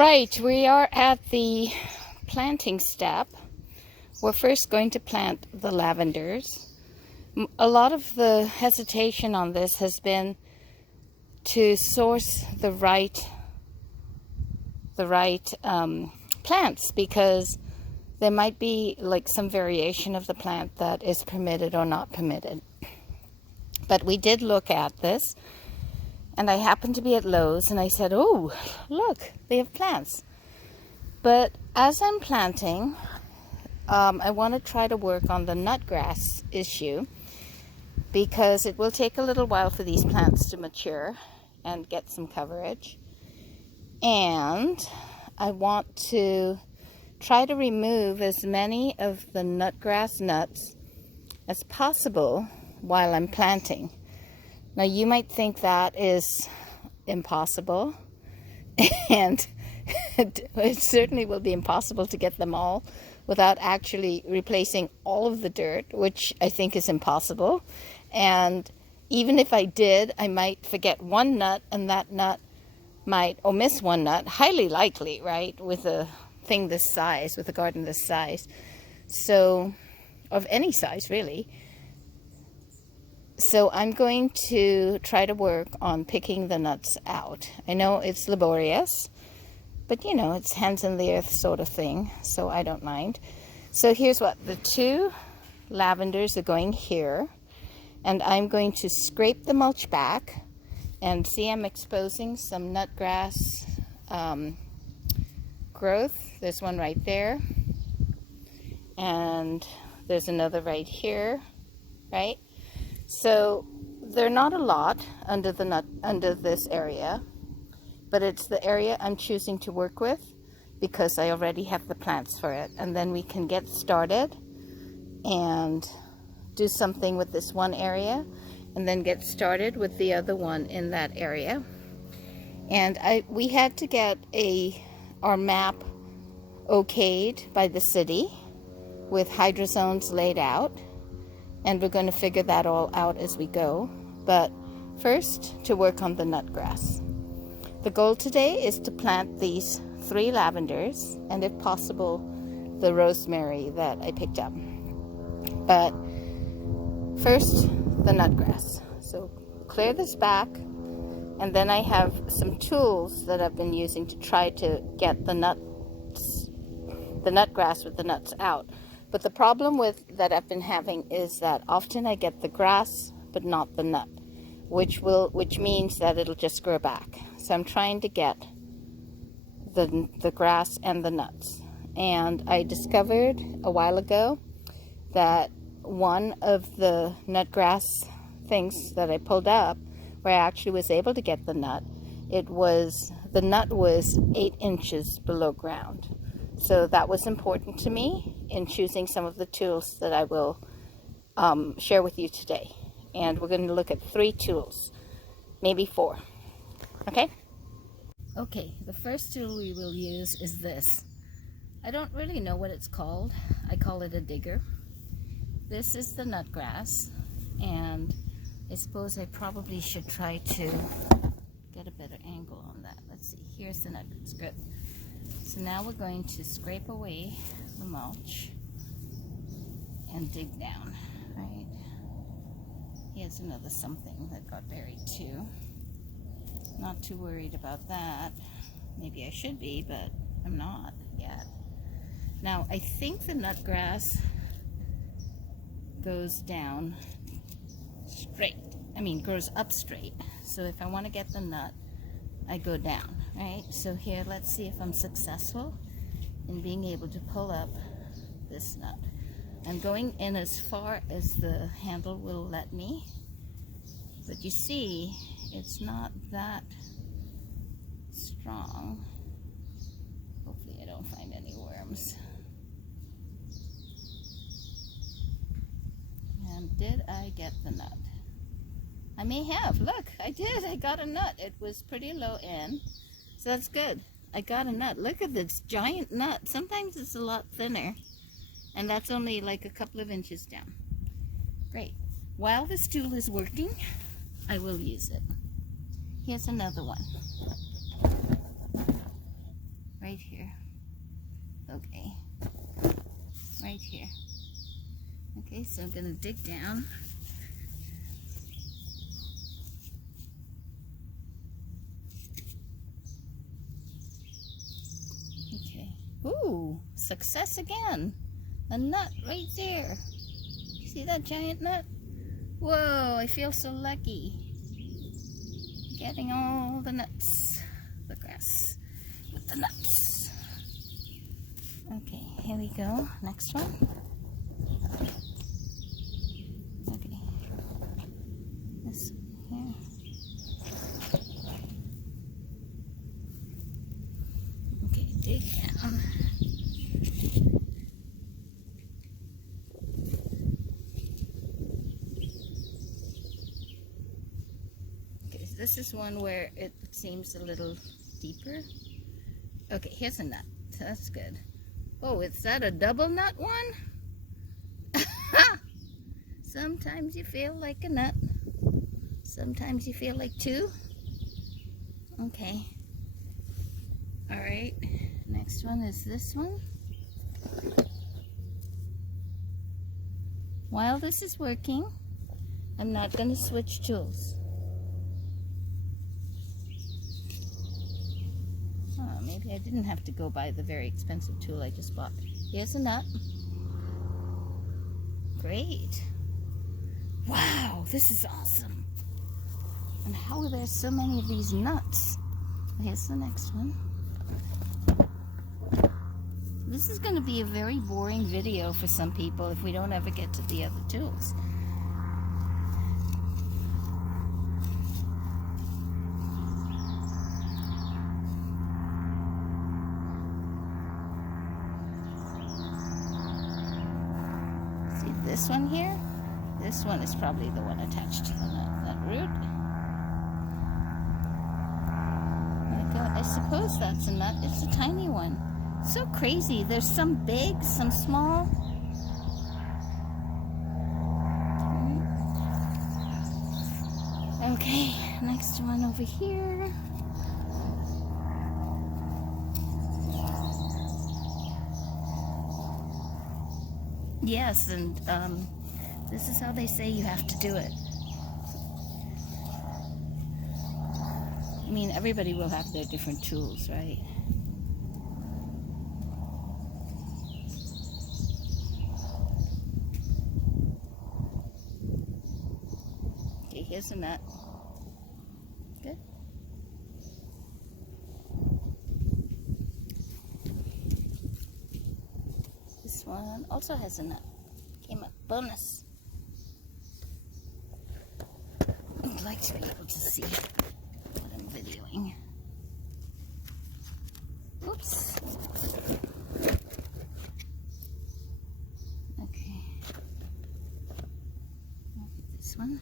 Right, we are at the planting step. We're first going to plant the lavenders. A lot of the hesitation on this has been to source the right plants, because there might be like some variation of the plant that is permitted or not permitted. But we did look at this, and I happened to be at Lowe's, and I said, oh, look, they have plants. But as I'm planting, I want to try to work on the nutgrass issue, because it will take a little while for these plants to mature and get some coverage. And I want to try to remove as many of the nutgrass nuts as possible while I'm planting. Now you might think that is impossible, and it certainly will be impossible to get them all without actually replacing all of the dirt, which I think is impossible. And even if I did, I might forget one nut, and that nut might, or miss one nut, highly likely, right, with a thing this size, with a garden this size, so of any size really. So I'm going to try to work on picking the nuts out. I know it's laborious, but you know, it's hands in the earth sort of thing, so I don't mind. So here's what, the two lavenders are going here, and I'm going to scrape the mulch back, and see, I'm exposing some nutgrass growth. There's one right there, and there's another right here, right? So they're not a lot under this area, but it's the area I'm choosing to work with because I already have the plants for it. And then we can get started and do something with this one area, and then get started with the other one in that area. And we had to get our map okayed by the city with hydrozones laid out, and we're going to figure that all out as we go. But first, to work on the nutgrass. The goal today is to plant these 3 lavenders, and if possible, the rosemary that I picked up. But first, the nutgrass. So clear this back, and then I have some tools that I've been using to try to get the nutgrass with the nuts out. But the problem that I've been having is that often I get the grass but not the nut, which means that it'll just grow back. So I'm trying to get the grass and the nuts. And I discovered a while ago that one of the nutgrass things that I pulled up, where I actually was able to get the nut, the nut was 8 inches below ground. So that was important to me in choosing some of the tools that I will share with you today. And we're going to look at 3 tools, maybe 4. Okay? Okay, the first tool we will use is this. I don't really know what it's called. I call it a digger. This is the nutgrass, and I suppose I probably should try to get a better angle on that. Let's see, here's the nutgrass. Good. So now we're going to scrape away the mulch and dig down, right? Here's another something that got buried too. Not too worried about that. Maybe I should be, but I'm not yet. Now, I think the nutgrass goes down straight. Grows up straight. So if I want to get the nut, I go down, right? So here, let's see if I'm successful in being able to pull up this nut. I'm going in as far as the handle will let me, but you see, it's not that strong. Hopefully I don't find any worms. And did I get the nut? I may have. Look, I did. I got a nut. It was pretty low in, so that's good. I got a nut. Look at this giant nut. Sometimes it's a lot thinner, and that's only like a couple of inches down. Great. While this tool is working, I will use it. Here's another one. right here. Okay, right here. Okay, so I'm gonna dig down. Okay. Ooh, success again. A nut right there. See that giant nut? Whoa, I feel so lucky. Getting all the nuts. The grass with the nuts. Okay, here we go. Next one. Okay. This one here. Okay, dig down. Okay, so this is one where it seems a little deeper. Okay, here's a nut. That's good. Oh, is that a double nut one? Sometimes you feel like a nut. Sometimes you feel like two. Okay. All right. Next one is this one. While this is working, I'm not going to switch tools. Oh, maybe I didn't have to go buy the very expensive tool I just bought. Here's a nut. Great. Wow, this is awesome. And how are there so many of these nuts? Here's the next one. This is going to be a very boring video for some people if we don't ever get to the other tools. See this one here? This one is probably the one attached to the nut, that root. I suppose that's a nut. It's a tiny one. So crazy. There's some big, some small. Okay, next one over here. Yes, and this is how they say you have to do it. I mean, everybody will have their different tools, right? Okay, here's a nut. Good. This one also has a nut. Came up bonus. I'd like to be able to see what I'm videoing. Oops. Okay. This one.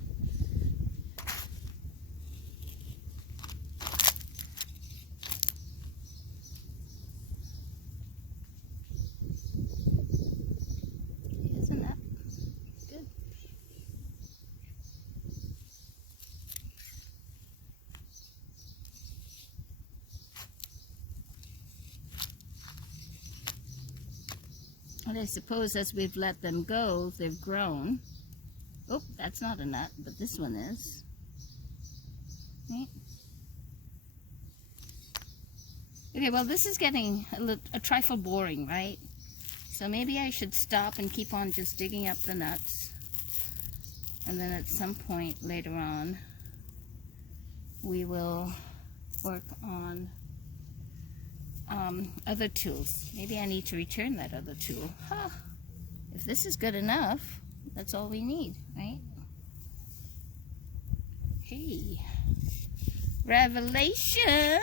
Here's a nut. Good. And I suppose as we've let them go, they've grown. Oh, that's not a nut, but this one is. Right. Okay, well, this is getting a trifle boring, right? So maybe I should stop and keep on just digging up the nuts. And then at some point later on, we will work on other tools. Maybe I need to return that other tool. Huh. If this is good enough, that's all we need, right? Hey, revelation.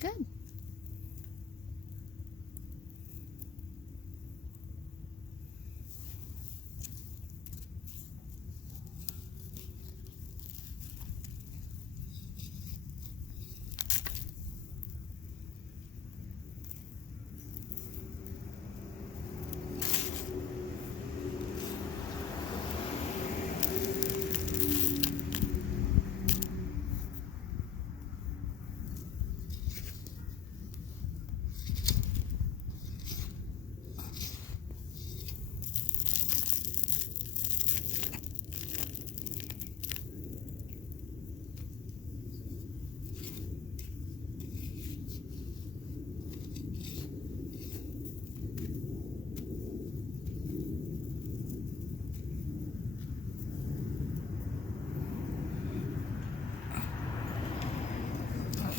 Good.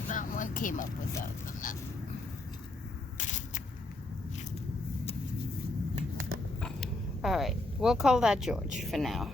That one came up without the nut. All right, we'll call that George for now.